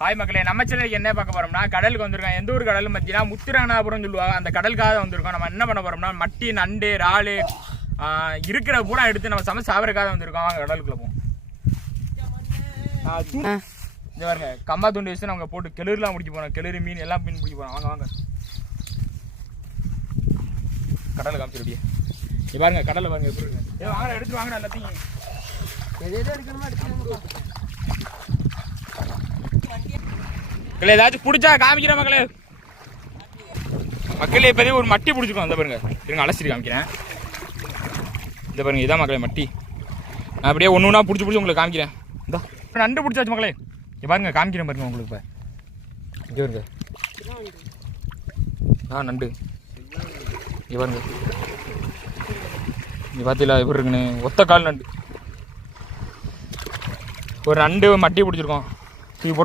Hi மக்களே, நம்ம சேனலுக்கு என்ன பார்க்க போறோம்னா கடலுக்கு வந்திருக்கோம். எந்த ஒரு கடலும் பார்த்தீங்கன்னா முத்துரானாபுரம் சொல்லுவாங்க. அந்த கடலுக்காக வந்திருக்கோம். நம்ம என்ன பண்ண போறோம்னா மட்டி, நண்டு, இறால் இருக்கிற பூரா எடுத்து நம்ம சமைச்சு சாப்பிட்றதுக்காக வந்திருக்கோம். வாங்க கடலுக்குள்ள போவோம். இந்த பாருங்க, கம்பா துண்டு வச்சு நம்ம போட்டு கிளறுலாம் முடிக்க போறோம். கிளறு மீன் எல்லாம் மீன் பிடிக்க போறோம். வாங்க வாங்க கடலை காமிச்சிருடியே. இது பாருங்க கடலை பாருங்க எப்படி இருக்கு. வாங்க எடுத்து வாங்க எல்லாத்தையும். ஏதாச்சும் பிடிச்சா காமிக்கிறேன் மக்களே. மக்களே இப்போதே ஒரு மட்டி பிடிச்சிக்கோம். அந்த பாருங்க இருங்க, அலசிட்டு காமிக்கிறேன். இந்த பாருங்க இதான் மக்களே மட்டி. நான் அப்படியே ஒன்று ஒன்றா பிடிச்சி உங்களுக்கு காமிக்கிறேன். இந்த நண்டு பிடிச்சாச்சு மக்களே. இங்கே பாருங்க காமிக்கிறேன் பாருங்க உங்களுக்கு. இப்போ இங்கே வருங்க நண்டு. இங்கே பாருங்க, இங்கே பார்த்தீங்களா எப்படி இருக்குன்னு. ஒத்த கால் நண்டு. ஒரு நண்டு மட்டி பிடிச்சிருக்கோம். தூக்கி போட்டுருவோம்.